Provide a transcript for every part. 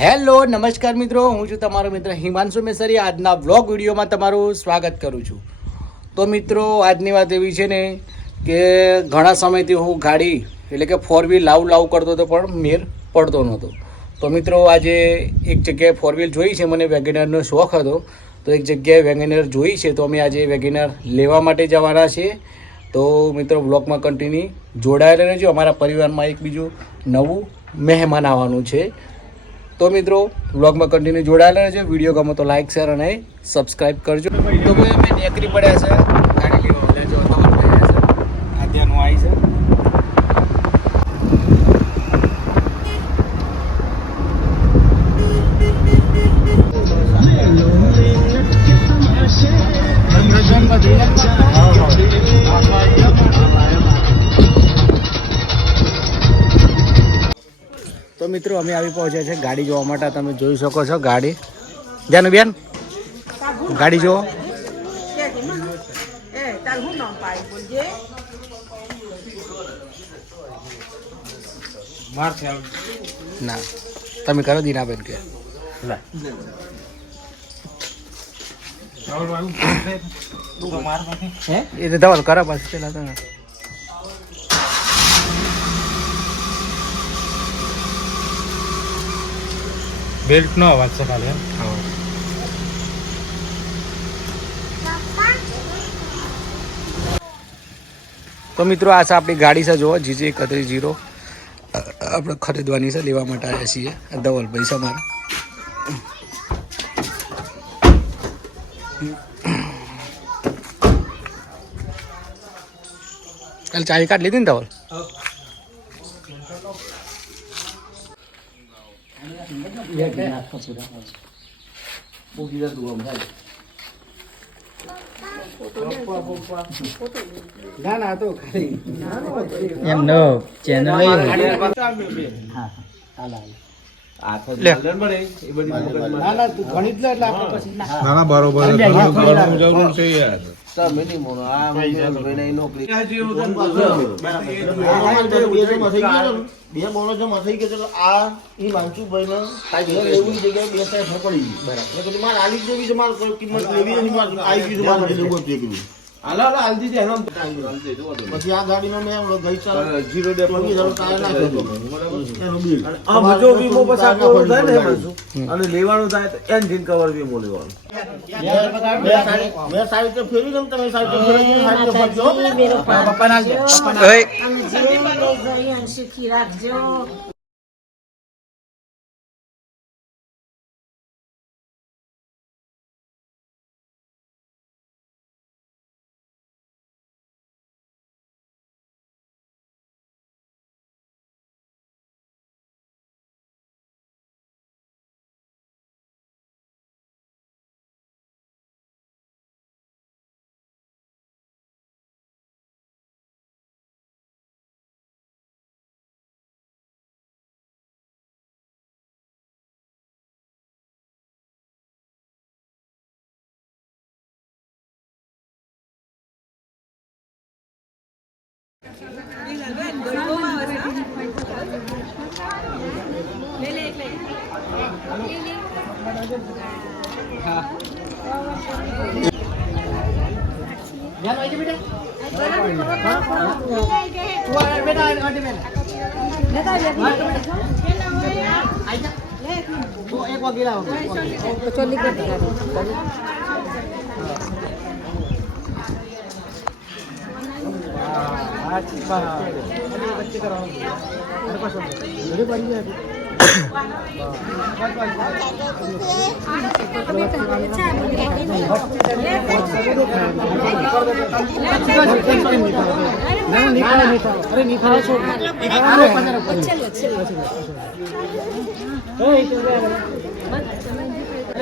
Hello નમસ્કાર મિત્રો, હું છું તમારો મિત્ર હિમાંશુ મેસરી. આજના વ્લોગ વિડીયોમાં તમારું સ્વાગત કરું છું. તો મિત્રો, આજની વાત એવી છે ને કે ઘણા સમયથી હું ગાડી એટલે કે 4 વ્હીલ લાવ કરતો હતો પણ મેર પડતો નહોતો. તો મિત્રો, આજે એક જગ્યાએ 4 વ્હીલ જોઈ છે. મને વેગેનરનો શોખ હતો, તો એક જગ્યાએ વેગેનર જોઈ છે. તો અમે આજે વેગેનર લેવા માટે જવાના છીએ. તો મિત્રો, વ્લોગમાં કન્ટિન્યુ જોડાયેલા રહેજો. અમારા પરિવારમાં એક બીજું નવું મહેમાન આવવાનું છે. તો મિત્રો, વ્લોગમાં કન્ટિન્યુ જોડાયેલા રહેજો. વિડીયો ગમો તો લાઇક, શેર અને સબસ્ક્રાઈબ કરજો. તો ભાઈ અમે નેકરી પડ્યા છે ગાડી લેવા. જો તમારું ભાઈ છે આધ્યાનું આવી છે. તો મિત્રો, અમે આવી પહોંચ્યા છે ગાડી જોવા માટે. તમે જોઈ શકો છો ગાડી. જાનું બેન, ગાડી જોવો. ના, તમે કરો દીનાબેન કે એ તો ધવલ કરો પાછું પેલા તમે. બેલ્ટ નો અવાજ છે ખાલી. તો મિત્રો, આ છે આપણી ગાડી છે. જુઓ, GJ 3130 આપણે ખરીદવાની છે, લેવા માટે આવ્યા છીએ. ધવલ પૈસા મારા. કાલે ચાવી કાઢ લીધી ને ધવલ? ના ના, તો એમનો ચેનલ પછી આ ગાડીમાં મેં ગઈ ચાલ 0 ડે અને લેવાનું થાય તો એન્જિન કવર વીમો લેવાનું. મેં સાઈડ ફેરી ગમ, તમે સાઈડ ફેરી.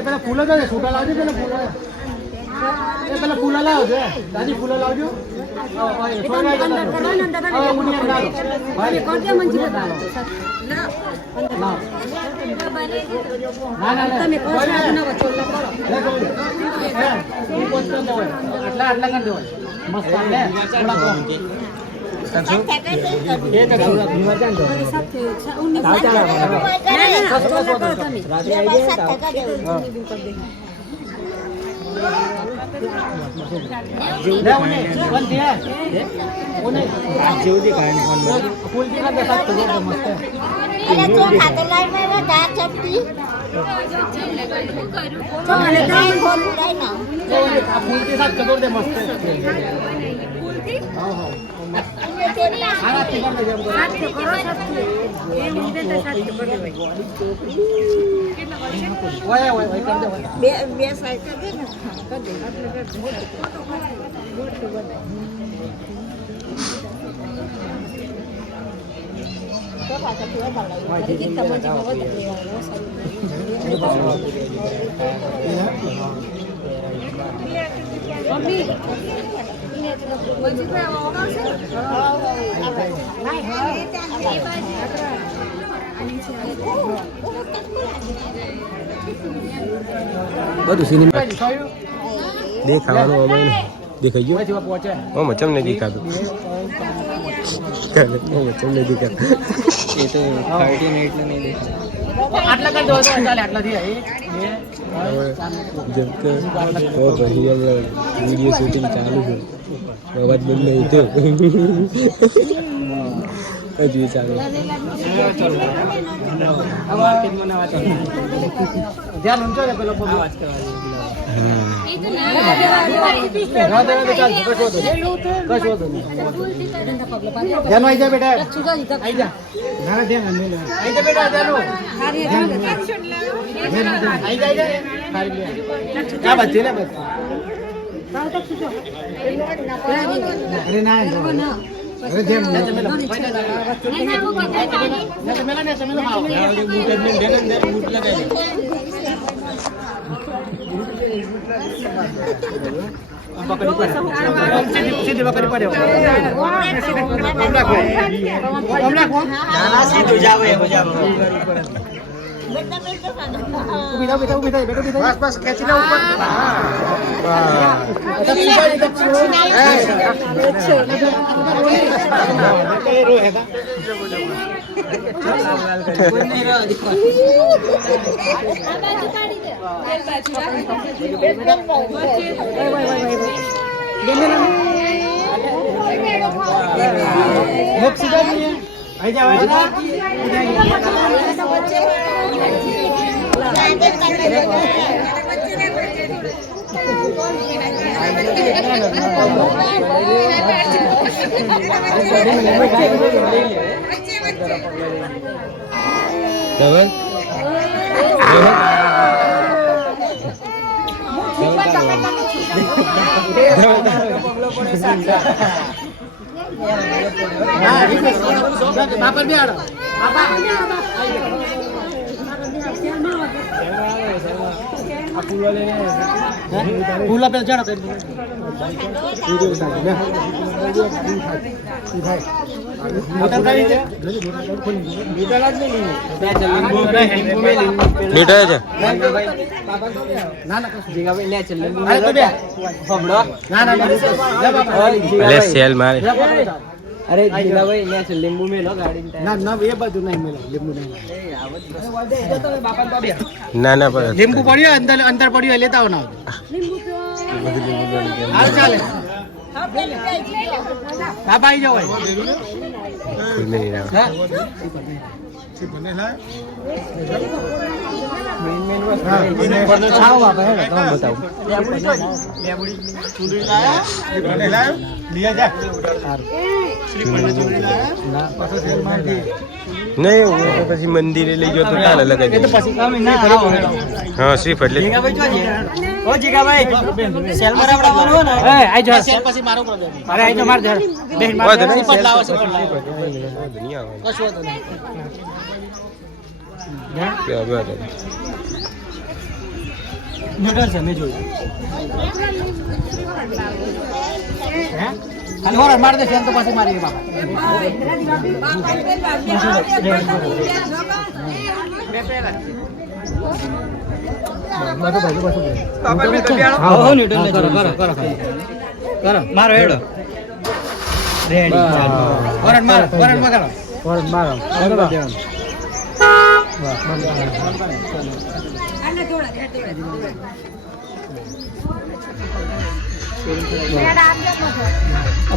પેલા ફૂલો તો છૂટા લાવજો. પેલા ફૂલા લાવજો દાદી, ફૂલો લાવજો. આટલા કરી દેવાય. મસ્ત બધું સિનેમા દેખાવાનું અમે દેખાઈ ગયું મચમ નહીં દેખાતું મચમ નહીં દેખાતું એ તો 38 એટલે નહીં દેખાતું આટલા કરી દો ચાલે આટલાથી વિડીયો શૂટિંગ ચાલુ છે અવાજ બંધ નહીં તો હજુ ચાલુ ધ્યાન ઊંચો છે પેલો અવાજ ધ્યાન આવી જા બેટા આવી જા ધ્યાન આવી જા બેટા क्या बच्चे ना बच्चे अरे ना अरे जेम सीधी बकरी पड़े बस बस खेचना ऊपर आई जाओ बापर भी आ रहा फूला पे चढ़ा સેલ મારે અરે જીગાભાઈ લે છે લીંબુ મેલો ગાડી ના ના એ બધું નહીં મેલો લીંબુ નહીં ના ના પર લીંબુ પડ્યો અંદર અંદર પડ્યો લેતા આવો ના હાલ ચાલે બાબા આવી જાવ નહીં પછી મંદિરે લઈ ગયો તો ચાલે લગાવી દે. હા શ્રીફળ લે ઓ જીગાભાઈ સેલ મરાવડાવવાનો હો ને આઈ જાવ સેલ પછી મારો કરો અરે આઈ જાવ માર દે બેન માર વાંધો નહીં, શ્રીફળ લાવો શ્રીફળ લાવો નહીં આવે કશું વાંધો નહીં કે હવે આ ન્યુટન છે મેં જોયું હે અને હોર માર દે સેલ તો પછી મારી બાપા હો ન્યૂટન કરો કરો કરો કરો મારો હેડો રેડી ચાલો વરણ મારો વરણ વગાડો વરણ મારો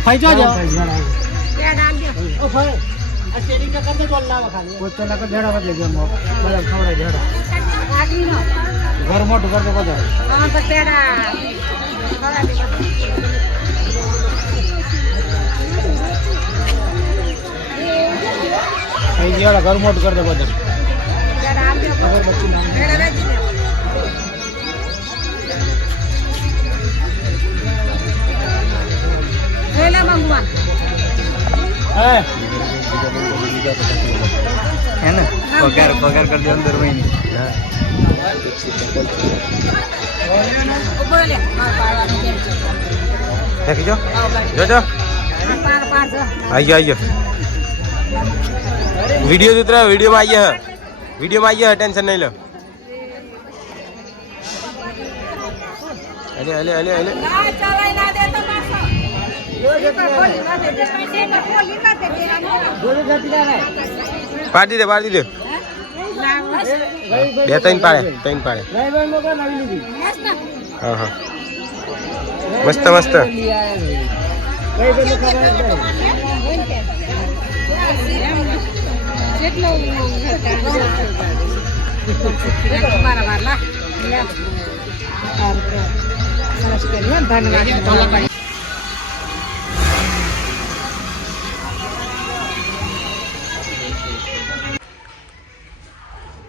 ફાઈ જો જાઓ ઓ ફાઈ આ શેરિંગ કા કરતે ચોલ લાવ ખાલી પોતે લગ ભેડા વધે ગયો મો બધા ખવડે ભેડા ઘર મોટું કરતો બધા અહીં ગયા ઘર મોટું કરતો બધા હે ને પગાર કરી દો અંદર ભાઈ દેખી જો જોજો આઈ ગયો વિડિયો ઉતરા વિડિયોમાં આવી ટેન્શન નહીં લો અલે પાડી દે બે ત્રણ પાડે હા મસ્ત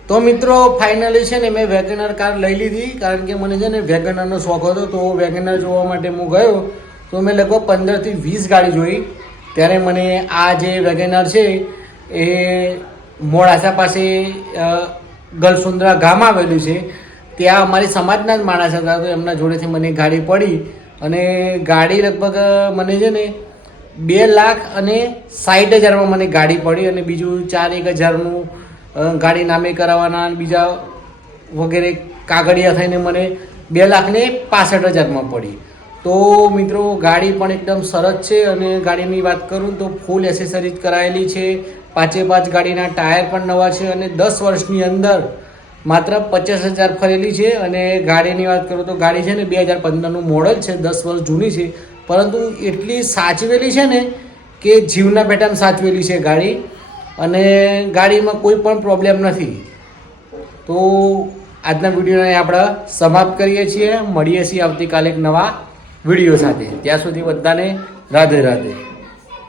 તો મિત્રો ફાઇનલી છે ને મેં વેગનર કાર લઈ લીધી કારણ કે મને છે ને વેગનરનો શોખ હતો તો વેગનર જોવા માટે હું ગયો તો મેં લગભગ 15 થી 20 ગાડી જોઈ ત્યારે મને આ જે વેગનર છે એ મોડાસા પાસે ગલસુંદરા ગામ આવેલું છે ત્યાં અમારી સમાજના જ માણસ હતા તો એમના જોડેથી મને ગાડી પડી અને ગાડી લગભગ મને છે ને 2,60,000 મને ગાડી પડી અને બીજું 4,1,000 ગાડી નામે કરાવવાના બીજા વગેરે કાગળિયા થઈને મને 2,65,000 પડી તો મિત્રો ગાડી પણ એકદમ સરસ છે અને ગાડીની વાત કરું તો ફૂલ એસેસરીઝ કરાયેલી છે 5 ગાડીના ટાયર પણ નવા છે અને 10 વર્ષની અંદર માત્ર 50,000 ફરેલી છે અને ગાડીની વાત કરું તો ગાડી છે ને 2015નું મોડલ છે 10 વર્ષ જૂની છે પરંતુ એટલી સાચવેલી છે ને કે જીવના પેટર્ન સાચવેલી છે ગાડી અને ગાડીમાં કોઈ પણ પ્રોબ્લેમ નથી તો આજના વિડીયોને આપણે સમાપ્ત કરીએ છીએ મળીએ છીએ આવતીકાલે એક નવા વિડીયો સાથે ત્યાં સુધી બધાને રાધે રાધે